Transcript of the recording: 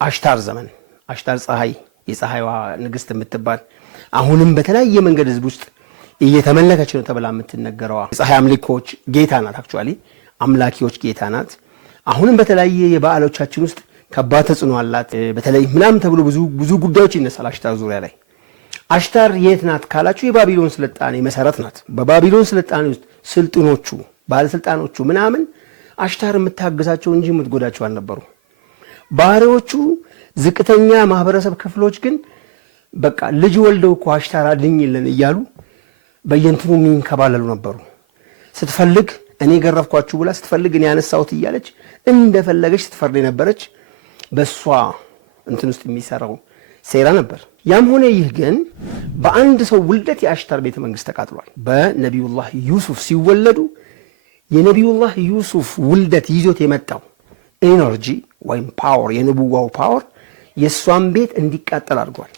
አሽታር ዘመን አሽታር ፀሐይ የፀሐይዋ ንግስት የምትባል አሁንም በተለያየ መንገድ ህዝብ ውስጥ እየተመለከች ነው ተብላ የምትነገረው የፀሐይ አምልኮች ጌታ ናት። አክቹአሊ አምላኪዎች ጌታ ናት። አሁንም በተለያየ የበዓሎቻችን ውስጥ ከባድ ተጽዕኖ አላት። በተለይ ምናምን ተብሎ ብዙ ጉዳዮች ይነሳል አሽታር ዙሪያ ላይ። አሽታር የት ናት ካላችሁ የባቢሎን ስልጣኔ መሰረት ናት። በባቢሎን ስልጣኔ ውስጥ ስልጥኖቹ ባለስልጣኖቹ ምናምን አሽታር የምታገዛቸው እንጂ የምትጎዳቸው አልነበሩ። ባሪያዎቹ ዝቅተኛ ማህበረሰብ ክፍሎች ግን በቃ ልጅ ወልደው እኮ አሽታር አድኝልን እያሉ በየንትኑ የሚንከባለሉ ነበሩ። ስትፈልግ እኔ ገረፍኳችሁ ብላ ስትፈልግ እኔ ያነሳሁት እያለች እንደፈለገች ስትፈርድ የነበረች በሷ እንትን ውስጥ የሚሰራው ሴራ ነበር። ያም ሆነ ይህ ግን በአንድ ሰው ውልደት የአሽታር ቤተ መንግስት ተቃጥሏል። በነቢዩላህ ዩሱፍ ሲወለዱ የነቢዩላህ ዩሱፍ ውልደት ይዞት የመጣው ኤነርጂ ወይም ፓወር የንቡዋው ፓወር የሷን ቤት እንዲቃጠል አድርጓል።